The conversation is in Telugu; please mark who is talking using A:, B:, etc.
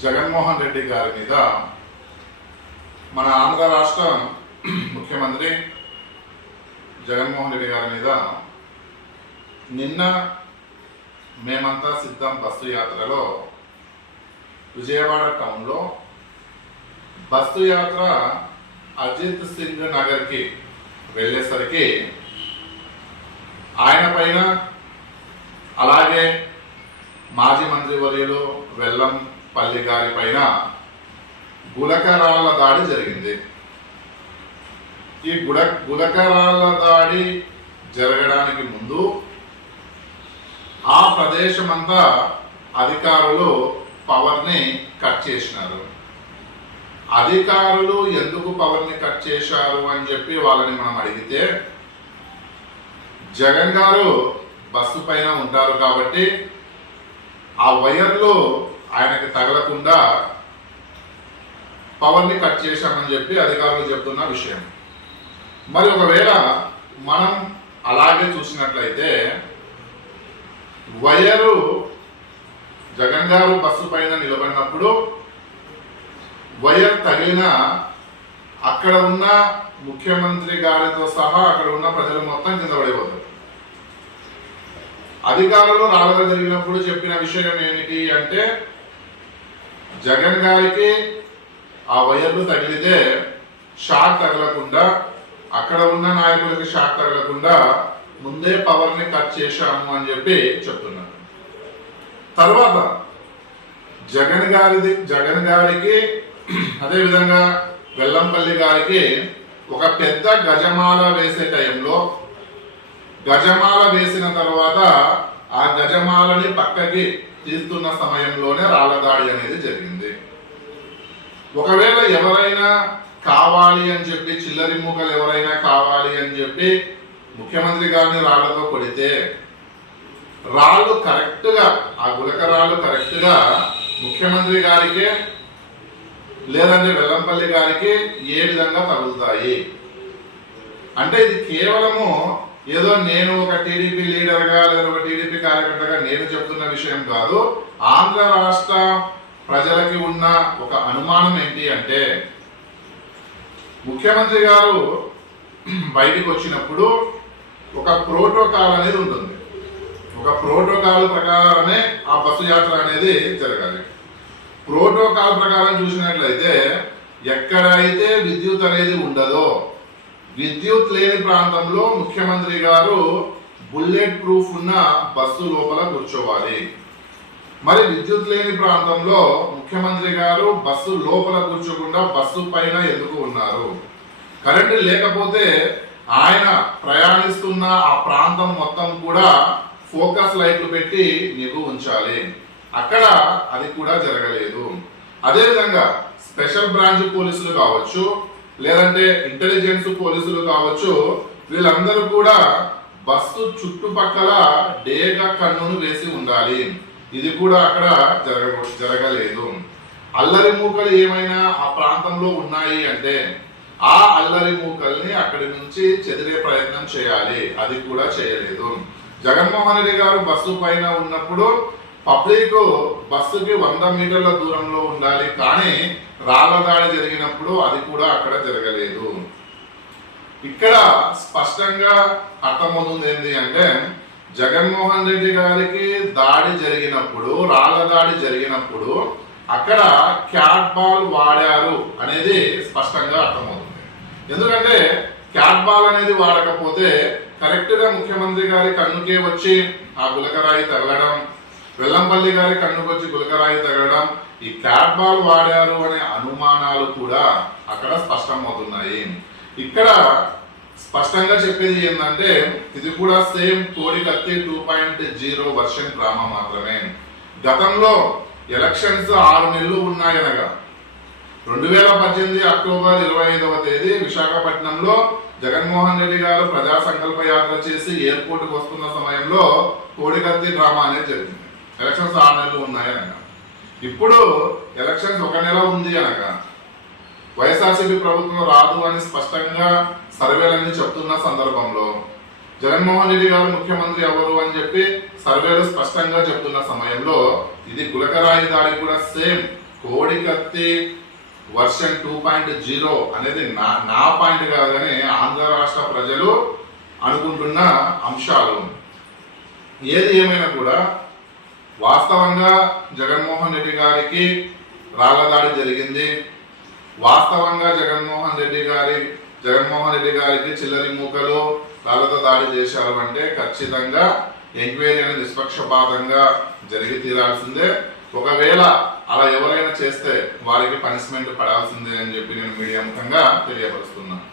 A: జగన్మోహన్ రెడ్డి గారి మీద మన ఆంధ్ర రాష్ట్ర ముఖ్యమంత్రి జగన్మోహన్ రెడ్డి గారి మీద నిన్న మేమంతా సిద్ధం బస్సు యాత్రలో విజయవాడ టౌన్లో బస్సు యాత్ర అజిత్ సింగ్ నగర్కి వెళ్ళేసరికి ఆయన పైన అలాగే మాజీ మంత్రివర్యులు వెల్లంపల్లి గారి పైన గులకరాళ్ళ దాడి జరిగింది. ఈ గుడ గులకరాళ్ళ దాడి జరగడానికి ముందు ఆ ప్రదేశమంతా అధికారులు పవర్ని కట్ చేసినారు. అధికారులు ఎందుకు పవర్ని కట్ చేశారు అని చెప్పి వాళ్ళని మనం అడిగితే జగన్ గారు బస్సు పైన ఉంటారు కాబట్టి ఆ వైర్లు ఆయనకి తగలకుండా పవర్ని కట్ చేశామని చెప్పి అధికారులు చెప్తున్న విషయం. మరి ఒకవేళ మనం అలాగే చూసినట్లయితే వైరు జగన్ గారు బస్సు పైన నిలబడినప్పుడు వైర్ తగిలిన అక్కడ ఉన్న ముఖ్యమంత్రి గారితో సహా అక్కడ ఉన్న ప్రజలు మొత్తం కింద పడిపోతారు. అధికారులు రాగల జరిగినప్పుడు చెప్పిన విషయం ఏమిటి అంటే జగన్ గారికి ఆ వైర్లు తగిలితే షాక్ తగలకుండా అక్కడ ఉన్న నాయకులకి షాక్ తగలకుండా ముందే పవర్ని కట్ చేశాము అని చెప్పి చెప్తున్నారు. తర్వాత జగన్ గారిది జగన్ గారికి అదే విధంగా వెల్లంపల్లి గారికి ఒక పెద్ద గజమాల వేసే టైంలో గజమాల వేసిన తర్వాత గజమాలని పక్కకి తీస్తున్న సమయంలోనే రాళ్ళదాడి అనేది జరిగింది. ఒకవేళ ఎవరైనా కావాలి అని చెప్పి చిల్లరి మూకలు ఎవరైనా కావాలి అని చెప్పి ముఖ్యమంత్రి గారిని రాళ్ళతో కొడితే రాళ్ళు కరెక్ట్గా ఆ గులక రాళ్ళు కరెక్ట్గా ముఖ్యమంత్రి గారికి లేదంటే వెల్లంపల్లి గారికి ఏ విధంగా తగులుతాయి? అంటే ఇది కేవలము ఏదో నేను ఒక టీడీపీ లీడర్గా లేదా ఒక టీడీపీ కార్యకర్తగా నేను చెప్తున్న విషయం కాదు. ఆంధ్ర రాష్ట్ర ప్రజలకి ఉన్న ఒక అనుమానం ఏంటి అంటే ముఖ్యమంత్రి గారు బయటికి వచ్చినప్పుడు ఒక ప్రోటోకాల్ అనేది ఉంటుంది. ఒక ప్రోటోకాల్ ప్రకారమే ఆ బస్సు యాత్ర అనేది జరగాలి. ప్రోటోకాల్ ప్రకారం చూసినట్లయితే ఎక్కడైతే విద్యుత్ అనేది ఉండదో విద్యుత్ లేని ప్రాంతంలో ముఖ్యమంత్రి గారు బుల్లెట్ ప్రూఫ్ ఉన్న బస్సు లోపల కూర్చోవాలి. మరి విద్యుత్ లేని ప్రాంతంలో ముఖ్యమంత్రి గారు బస్సు లోపల కూర్చోకుండా బస్సు పైన ఎందుకు ఉన్నారు? కరెంటు లేకపోతే ఆయన ప్రయాణిస్తున్న ఆ ప్రాంతం మొత్తం కూడా ఫోకస్ లైట్లు పెట్టి నిగు ఉంచాలి. అక్కడ అది కూడా జరగలేదు. అదేవిధంగా స్పెషల్ బ్రాంచ్ పోలీసులు కావచ్చు లేదంటే ఇంటెలిజెన్స్ పోలీసులు కావచ్చు వీళ్ళందరూ కూడా బస్సు చుట్టుపక్కల డేగా కన్నును వేసి ఉండాలి. ఇది కూడా అక్కడ జరగ జరగలేదు. అల్లరి మూకలు ఏమైనా ఆ ప్రాంతంలో ఉన్నాయి అంటే ఆ అల్లరి మూకల్ని అక్కడి నుంచి చెదిరే ప్రయత్నం చేయాలి. అది కూడా చేయలేదు. జగన్మోహన్ రెడ్డి గారు బస్సు పైన ఉన్నప్పుడు పబ్లిక్ బస్సుకి వంద మీటర్ల దూరంలో ఉండాలి కానీ రాళ్ళ దాడి జరిగినప్పుడు అది కూడా అక్కడ జరగలేదు. ఇక్కడ స్పష్టంగా అర్థమవుతుంది ఏంటి అంటే జగన్మోహన్ రెడ్డి గారికి దాడి జరిగినప్పుడు రాళ్ళ దాడి జరిగినప్పుడు అక్కడ క్యాట్ బాల్ వాడారు అనేది స్పష్టంగా అర్థమవుతుంది. ఎందుకంటే క్యాట్ బాల్ అనేది వాడకపోతే కరెక్ట్గా ముఖ్యమంత్రి గారి కన్నుకే వచ్చి ఆ గులకరాయి తగలడం వెల్లంపల్లి గారి కన్నుకొచ్చి గులకరాయి తగలడం ఈ క్యాట్ బాల్ వాడారు అనే అనుమానాలు కూడా అక్కడ స్పష్టమవుతున్నాయి. ఇక్కడ స్పష్టంగా చెప్పేది ఏంటంటే ఇది కూడా సేమ్ కోడి కత్తి two point zero version drama మాత్రమే. గతంలో ఎలక్షన్స్ ఆరు నెలలు ఉన్నాయనగా రెండు వేల పద్దెనిమిది అక్టోబర్ ఇరవై ఐదవ తేదీ విశాఖపట్నంలో జగన్మోహన్ రెడ్డి గారు ప్రజా సంకల్ప యాత్ర చేసి ఎయిర్పోర్ట్కి వస్తున్న సమయంలో కోడికత్తి డ్రామా అనేది జరిగింది. ఎలక్షన్స్ ఆరు నెలలు ఉన్నాయనగా ఇప్పుడు ఎలక్షన్స్ ఒక నెల ఉంది అనక వైఎస్ఆర్సీపీ ప్రభుత్వం రాదు అని స్పష్టంగా సర్వేలన్నీ చెప్తున్న సందర్భంలో జగన్మోహన్ రెడ్డి గారు ముఖ్యమంత్రి ఎవరు అని చెప్పి సర్వేలు స్పష్టంగా చెప్తున్న సమయంలో ఇది గులకరాయి దాడి కూడా సేమ్. కోడి కత్తి వర్షన్ టూ పాయింట్ జీరో అనేది నా నా పాయింట్ కాదని ఆంధ్ర రాష్ట్ర ప్రజలు అనుకుంటున్న అంశాలు. ఏది ఏమైనా కూడా వాస్తవంగా జగన్మోహన్ రెడ్డి గారికి రాళ్ళ దాడి జరిగింది. వాస్తవంగా జగన్మోహన్ రెడ్డి గారి జగన్మోహన్ రెడ్డి గారికి చిల్లరి మూకలు రాళ్ళతో దాడి చేశారు అంటే ఖచ్చితంగా ఎంక్వైరీ అనేది నిష్పక్షపాతంగా జరిగి తీరాల్సిందే. ఒకవేళ అలా ఎవరైనా చేస్తే వారికి పనిష్మెంట్ పడాల్సిందే అని చెప్పి నేను మీడియా ముఖంగా తెలియపరుస్తున్నాను.